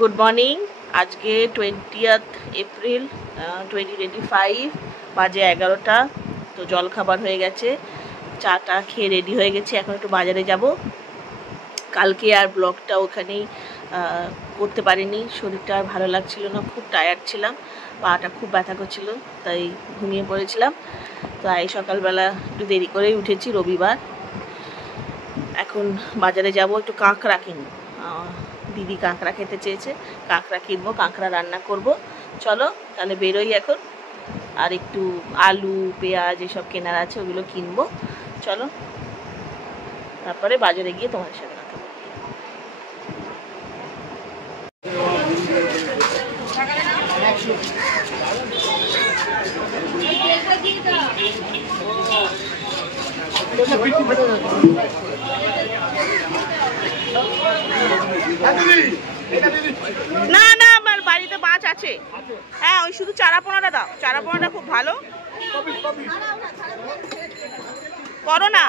Good morning. आज के 20 April 2025 बाजे 11टा। तो जल खाबार हो गेছে, চাটা খেয়ে রেডি হয়ে গেছি। এখন একটু বাজারে যাব। কালকে আর ব্লগটা ওখানেই করতে পারিনি, শরীরটা আর ভালো লাগছিল না, খুব টায়ার্ড ছিলাম, পাটা খুব ব্যথা করছিল, তাই ঘুমিয়ে পড়েছিলাম। তো এই সকালবেলা একটু দেরি করেই উঠেছি, রবিবার। এখন বাজারে যাব, একটু কাঁকড়া কিনবো। দিদি কাঁকড়া খেতে চেয়েছে, কাঁকড়া কিনবো, কাঁকড়া রান্না করব। চলো তাহলে বেরোই এখন। আর একটু আলু পেঁয়াজ এসব কেনার আছে, ওগুলো কিনবো। চলো তারপরে বাজারে গিয়ে তোমাদের সাথে কথা বলবো। না না, আমার বাড়িতে মাছ আছে। হ্যাঁ, ওই শুধু চারাপোনাটা দাও, চারাপোনাটা খুব ভালো করো না।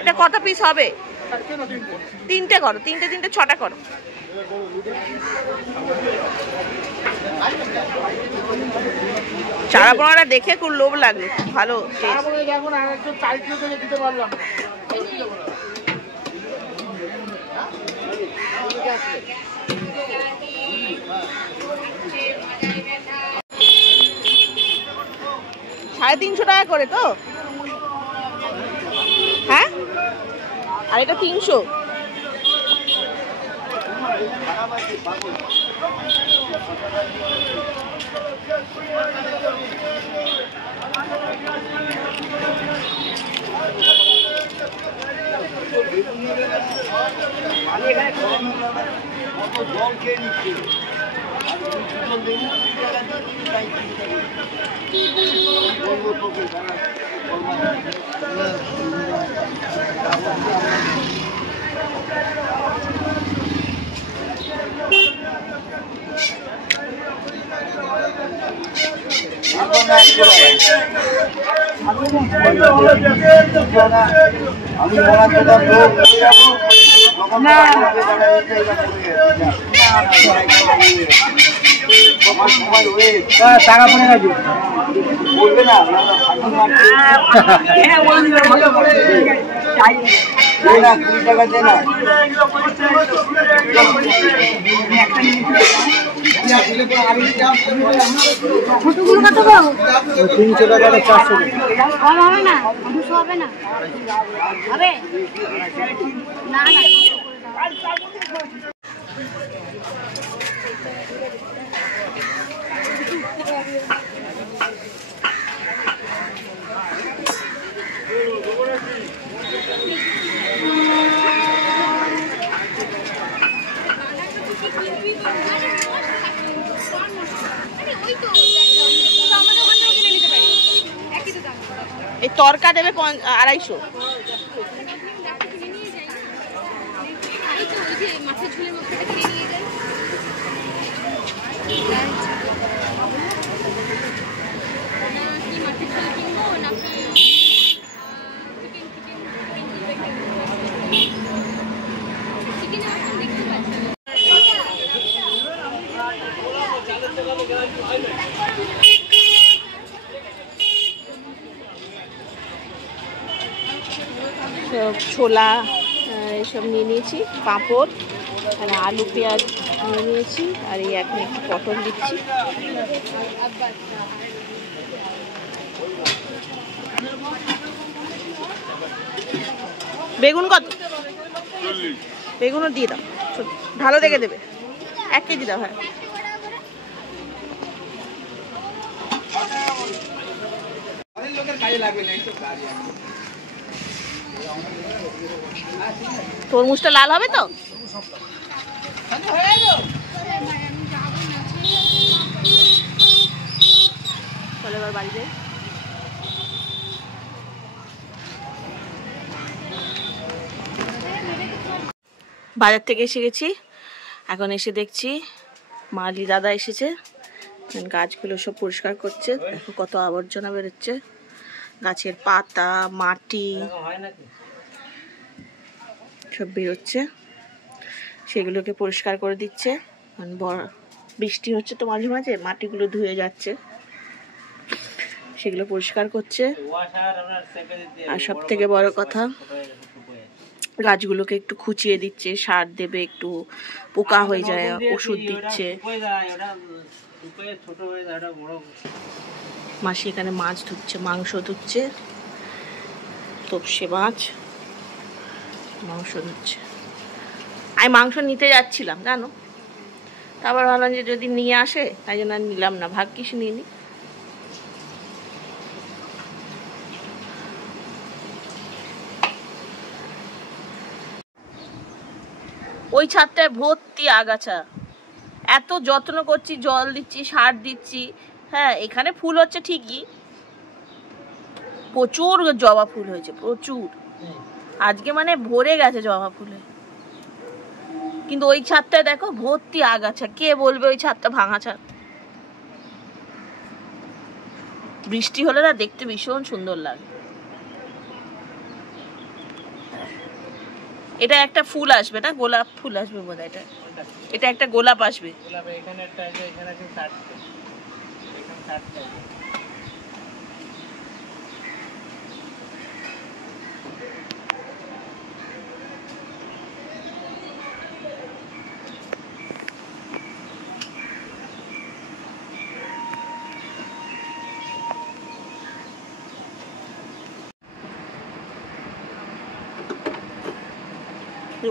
এটা কত পিস হবে? তিনটে করো, তিনটে 6টা করো। চারাপোনাটা দেখে খুব লোভ লাগলো, ভালো টেস্ট। $350 করে তো? হ্যাঁ, আর এটা 300। টাকা পড়ে গেছে, বলবে না না 20 টাকা দে না। 300 টাকা 400 হবে না, 200 হবে না, হবে না না। এই তরকা দেবে 250। ছোলা এসব নিয়ে নিয়েছি, পাঁপড় আর আলু পেঁয়াজ নিয়ে নিয়েছি। আর এই এখন একটু পটল দিচ্ছি। বেগুন কত? বেগুনও দিয়ে দাও, ভালো দেখে দেবে। 1 কেজি দাও। হ্যাঁ, তরমুজটা লাল হবে তো? চলো এবার বাড়ি যাই। বাজার থেকে এসে গেছি। এখন এসে দেখছি মালি দাদা এসেছে, গাছগুলো সব পরিষ্কার করছে। দেখো কত আবর্জনা বেরোচ্ছে, গাছের পাতা, মাটি। সব বেরোচ্ছে, সেগুলোকে পরিষ্কার করে দিচ্ছে। বৃষ্টি হচ্ছে তো মাঝে মাঝে, মাটিগুলো ধুয়ে যাচ্ছে, সেগুলো পরিষ্কার করছে। আর সব থেকে বড় কথা, গাছগুলোকে একটু খুঁচিয়ে দিচ্ছে, সার দেবে, একটু পোকা হয়ে যায় ওষুধ দিচ্ছে। মাসি এখানে মাছ ধুচ্ছে, মাংস ধুচ্ছে, তোপসে মাছ, মাংস ধুচ্ছে। আমি মাংস নিতে যাচ্ছিলাম জানো, তারপর ভাবলাম যে যদি নিয়ে আসে, তাই জন্য আর নিলাম না, ভাগ্যিস নিয়ে নি। ওই ছাদটায় ভর্তি আগাছা, এত যত্ন করছি, জল দিচ্ছি, সার দিচ্ছি। হ্যাঁ, এখানে ফুল হচ্ছে ঠিকই, প্রচুর জবা ফুল হয়েছে, প্রচুর। আজকে মানে ভরে গেছে জবা ফুলে। কিন্তু ওই ছাদটায় দেখো ভর্তি আগাছা, কে বলবে ওই ছাদটা ভাঙা ছাদ। বৃষ্টি হলে না দেখতে ভীষণ সুন্দর লাগে। এটা একটা ফুল আসবে না, গোলাপ ফুল আসবে বোধ হয়, এটা একটা গোলাপ আসবে।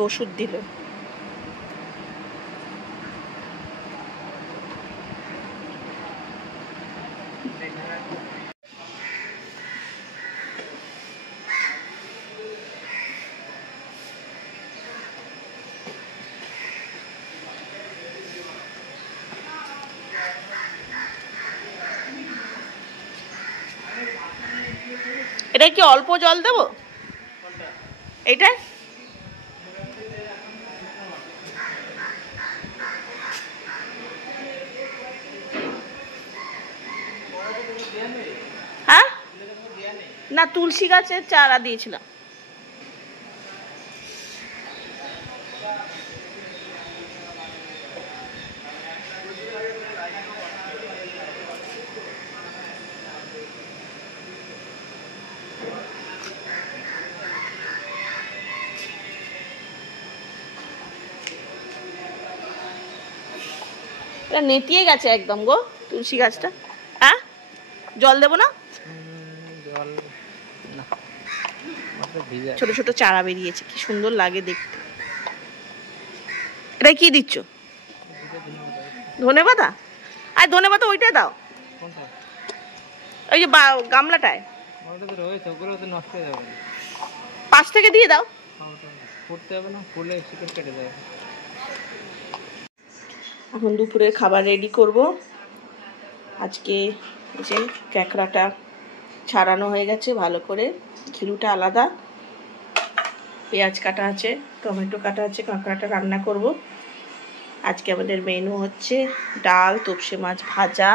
ওষুধ দিল। এটা কি অল্প জল দেবো এইটা? হ্যাঁ, না তুলসী গাছের চারা দিয়েছিলাম। এটা নেতিয়ে গেছে একদম গো তুলসী গাছটা। হ্যাঁ, জল দেবো না? ছোট ছোট চারা বেরিয়েছে, কি সুন্দর লাগে দেখতে। এটা কি দিচ্ছ? ধনেপাতা? আর ধনেপাতা ওইটাই দাও, ওই যে গামলাটায় পাশ থেকে দিয়ে দাও। এখন দুপুরের খাবার রেডি করব। আজকে যে ক্যাকড়াটা ছাড়ানো হয়ে গেছে ভালো করে, ঘিলুটা আলাদা, পেঁয়াজ কাটা আছে, টমেটো কাটা আছে, কাঁকড়াটা রান্না করব। আজকে আমাদের মেনু হচ্ছে ডাল, তোপসে মাছ ভাজা,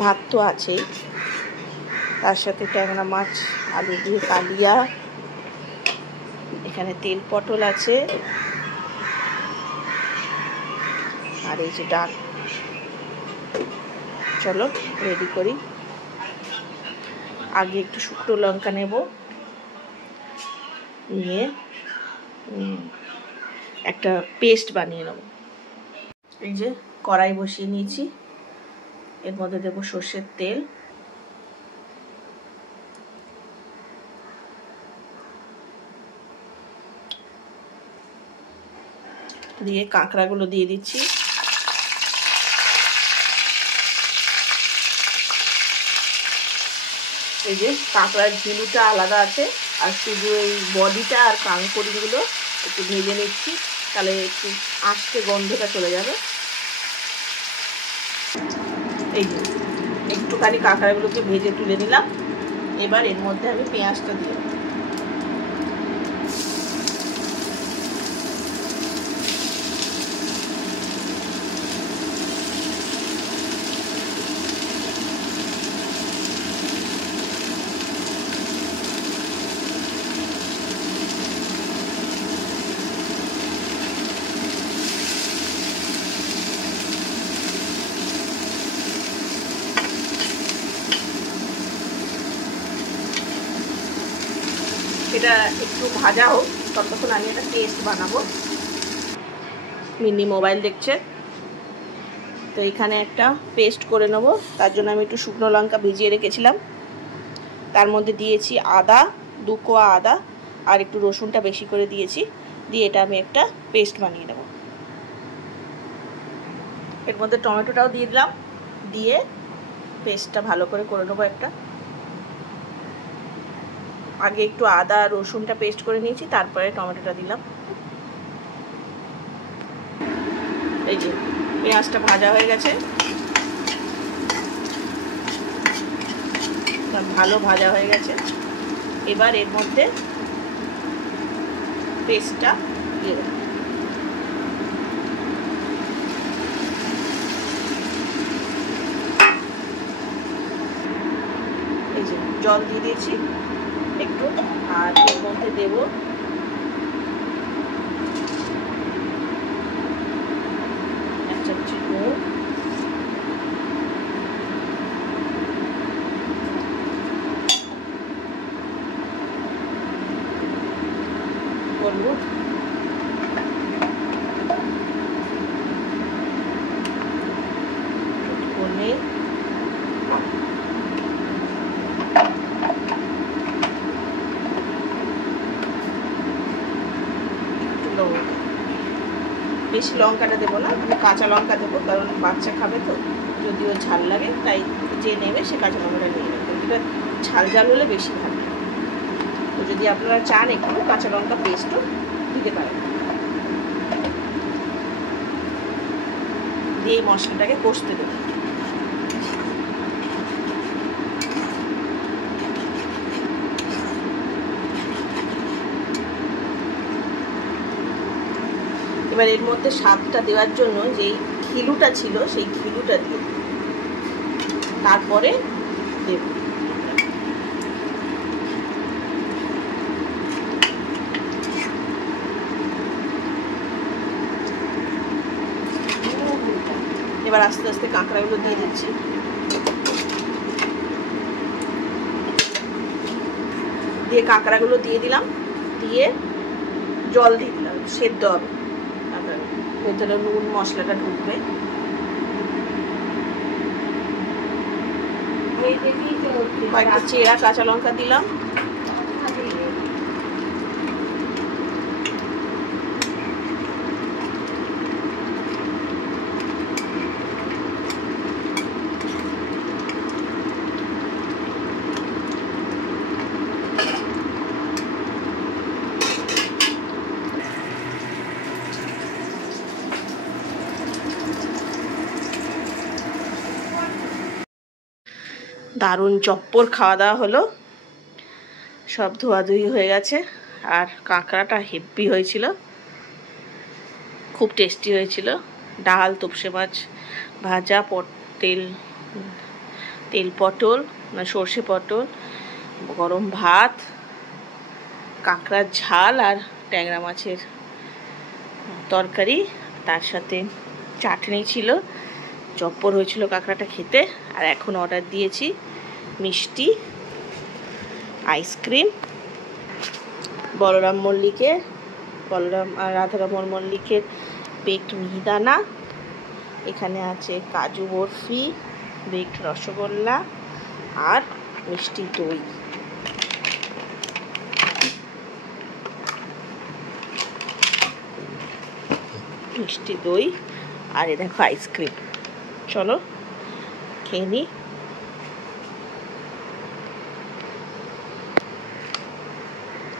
ভাত তো আছেই, তার সাথে ট্যাংরা মাছ আলু দিয়ে কালিয়া, এখানে তেল পটল আছে, আর এই যে ডাল। চলো রেডি করি। আগে একটু শুকনো লঙ্কা নেব, নিয়ে একটা পেস্ট বানিয়ে নেব। এই যে কড়াই বসিয়ে নিয়েছি, এর মধ্যে দেবো সর্ষের তেল, দিয়ে কাঁকড়াগুলো দিয়ে দিচ্ছি। এই যে কাঁকড়ার ঝিলুটা আলাদা আছে, আর শুধু এই বডিটা আর কাঁকড়িগুলো একটু ভেজে নিচ্ছি, তাহলে একটু আস্তে গন্ধটা চলে যাবে। এই যে একটুখানি কাঁকড়াগুলোকে ভেজে তুলে নিলাম। এবার এর মধ্যে আমি পেঁয়াজটা দিয়ে দেব। সেটা একটু ভাজা হোক, ততক্ষণ আমি একটা পেস্ট বানাবো। মিনি মোবাইল দেখছে, তো এখানে একটা পেস্ট করে নেবো। তার জন্য আমি একটু শুকনো লঙ্কা ভিজিয়ে রেখেছিলাম, তার মধ্যে দিয়েছি আদা, 2 কোয়া আদা, আর একটু রসুনটা বেশি করে দিয়েছি, দিয়ে এটা আমি একটা পেস্ট বানিয়ে নেব। এর মধ্যে টমেটোটাও দিয়ে দিলাম, দিয়ে পেস্টটা ভালো করে নেবো একটা। আগে একটু আদা রসুনটা পেস্ট করে নিয়েছি, তারপরে টমেটোটা দিলাম। এই যে পেঁয়াজটা ভাজা হয়ে গেছে, ভালো ভাজা হয়ে গেছে। এবার এর মধ্যে পেস্টটা দিয়ে দেব। এই যে জল দিয়ে দিয়েছি একটু, আর এর মধ্যে দেব এক চামচি নুন, হলুদ, ধনে, বেশি লঙ্কাটা দেবো না, আমি কাঁচা লঙ্কা দেবো, কারণ বাচ্চা খাবে তো, যদিও ঝাল লাগে, তাই যে নেবে সে কাঁচা লঙ্কাটা নিয়ে নেবে। এটা ঝাল ঝাল হলে বেশি ভালো। তো যদি আপনারা চান একটু কাঁচা লঙ্কা পেস্টও দিতে পারেন। দিয়ে এই মশলাটাকে কষতে দেবো। এবার এর মধ্যে স্বাদটা দেওয়ার জন্য যেই ঘিলুটা ছিল সেই ঘিলুটা দিয়ে তারপরে দেব। এবার আস্তে আস্তে কাঁকড়াগুলো দিয়ে দিচ্ছি। দিয়ে কাঁকড়াগুলো দিয়ে দিলাম, দিয়ে জল দিয়ে দিলাম, সেদ্ধ হবে, ভেতরে নুন মশলাটা ঢুকবে। কয়েকটা চেরা কাঁচা লঙ্কা দিলাম, দারুণ চপ্পর খাওয়া দাওয়া হলো, সব ধোয়াধুয়ি হয়ে গেছে। আর কাঁকড়াটা হেব্বি হয়েছিল, খুব টেস্টি হয়েছিল। ডাল, তোপসে মাছ ভাজা, তেল পটল না সর্ষে পটল, গরম ভাত, কাঁকড়ার ঝাল আর ট্যাংরা মাছের তরকারি, তার সাথে চাটনি ছিল। চপ্পর হয়েছিল কাঁকড়াটা খেতে। আর এখন অর্ডার দিয়েছি মিষ্টি, আইসক্রিম, বলরাম আর রাধারমণ মল্লিকের বেকড মিহিদানা, এখানে আছে কাজু বরফি, বেকড রসগোল্লা আর মিষ্টি দই। মিষ্টি দই আর এ দেখো আইসক্রিম। চলো খেয়ে নিই।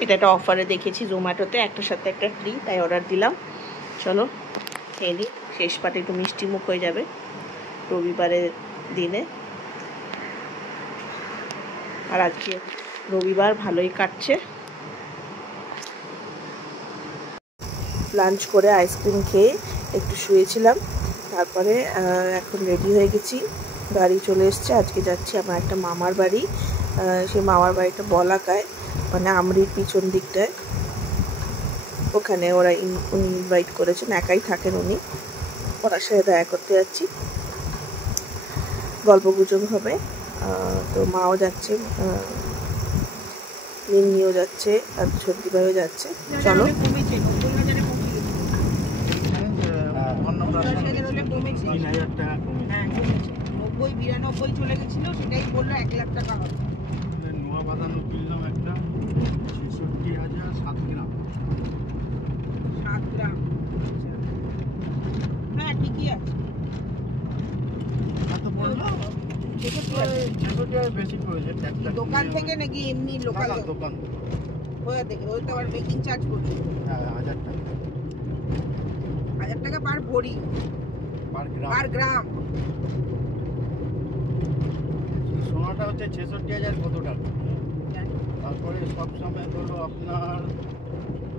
এটা একটা অফারে দেখেছি জোম্যাটোতে, একটার সাথে একটা ফ্রি, তাই অর্ডার দিলাম। চলো খেয়ে নিই, শেষ পাটে একটু মিষ্টি মুখ হয়ে যাবে রবিবারের দিনে। আর আজকে রবিবার ভালোই কাটছে। লাঞ্চ করে আইসক্রিম খেয়ে একটু শুয়েছিলাম, তারপরে এখন রেডি হয়ে গেছি, গাড়ি চলে এসছে। আজকে যাচ্ছি আমার একটা মামার বাড়ি, সেই মামার বাড়িটা বলাকায়, মানে আমরির পিছন দিকটায়। ওখানে ওরা উনি ইনভাইট করেছেন, একাই থাকেন উনি, ওনার সাথে দেখা করতে যাচ্ছি, গল্প গুজব হবে। তো মাও যাচ্ছে, মিন্নিও যাচ্ছে আর সত্যি ভাইও যাচ্ছে। চলো চলে গেছিল, সেটাই বললো 1 লাখ টাকা হবে। নোয়া বাঁধানো কিনলাম একটা 66,000 7 গ্রাম। 7 গ্রাম, হ্যাঁ ঠিকই আছে। এত পড়লো বেশি পড়েছে। দোকান থেকে নাকি এমনি লোকাল দোকান? ওই তো আবার মেকিং চার্জ পড়ছে। হ্যাঁ 1000 টাকা। 1000 টাকা পার ভরি, পার গ্রাম। সোনাটা হচ্ছে 66,000 কত টাকা। তারপরে সব সময় ধরো আপনার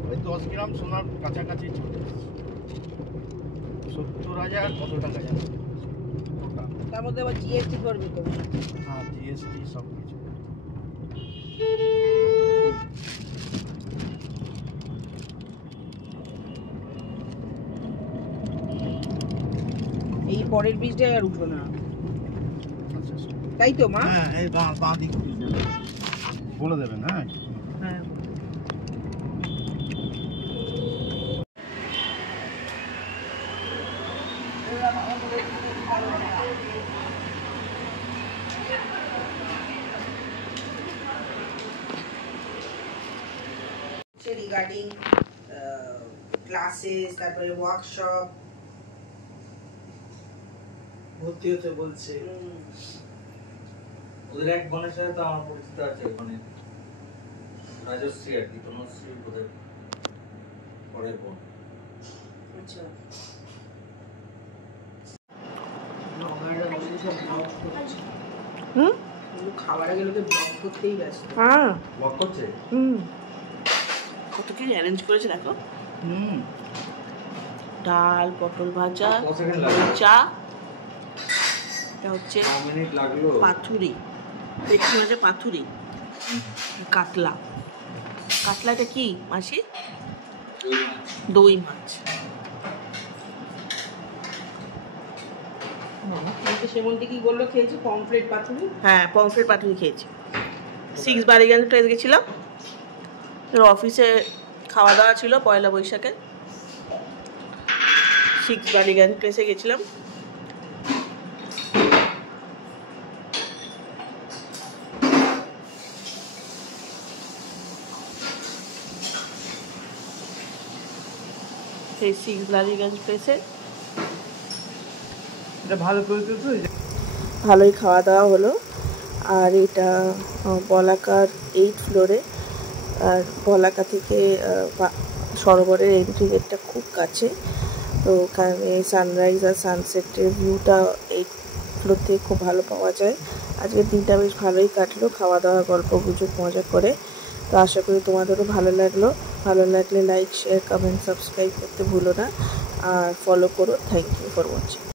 ওই 10 গ্রাম সোনার কাছাকাছি চলে এসেছে। 70,000 কত টাকা যাবে। তার মধ্যে আবার জিএসটি করবে তো। হ্যাঁ জিএসটি সব কিছু। এই পরের বীজটাই আর উঠলো না, তাই তো মা? হ্যাঁ এই বাঁ দিক বলে দেবেন। হ্যাঁ হ্যাঁ রিগার্ডিং ক্লাসেস, তারপরে ওয়ার্কশপ ভর্তি হতে বলছে। ওদের এক বোনের সাথে তো আমার পরিচিত আছে, ওখানে রাজশ্রী আর কি, তনুশ্রী ওদের পরের বোন। আচ্ছা খাবার আগে লোকে ব্লগ করতেই ব্যস্ত। হ্যাঁ ব্লগ করছে। কত কিছু অ্যারেঞ্জ করেছে দেখো। ডাল, পটল ভাজা, চা, এটা হচ্ছে মিনিট লাগলো পাথুরি, পেটি মাছের পাথুরি, কাতলা। কাতলাটা কি মাসি? দই মাছ। সেমন্তি কি বললো খেয়েছি? পমফ্রেট পাতুরি। হ্যাঁ পমফ্রেট পাতুরি খেয়েছি। 6 বালিগঞ্জ প্লেস গেছিলাম, অফিসে খাওয়া দাওয়া ছিল পয়লা বৈশাখে। 6 বালিগঞ্জ প্লেসে গেছিলাম। সেই 6 বালিগঞ্জ প্লেসে ভালোই খাওয়া দাওয়া হলো। আর এটা বলাকার 8 ফ্লোরে, আর বলাকা থেকে সরোবরের এন্ট্রি গেটটা খুব কাছে। তো ওখানে সানরাইজ আর সানসেটের ভিউটা 8 ফ্লোর থেকে খুব ভালো পাওয়া যায়। আজকের দিনটা বেশ ভালোই কাটলো, খাওয়া দাওয়া, গল্প গুজব, মজা করে। তো আশা করি তোমাদেরও ভালো লাগলো। ভালো লাগলে লাইক, শেয়ার, কমেন্ট, সাবস্ক্রাইব করতে ভুলো না, আর ফলো করো। Thank you for watching.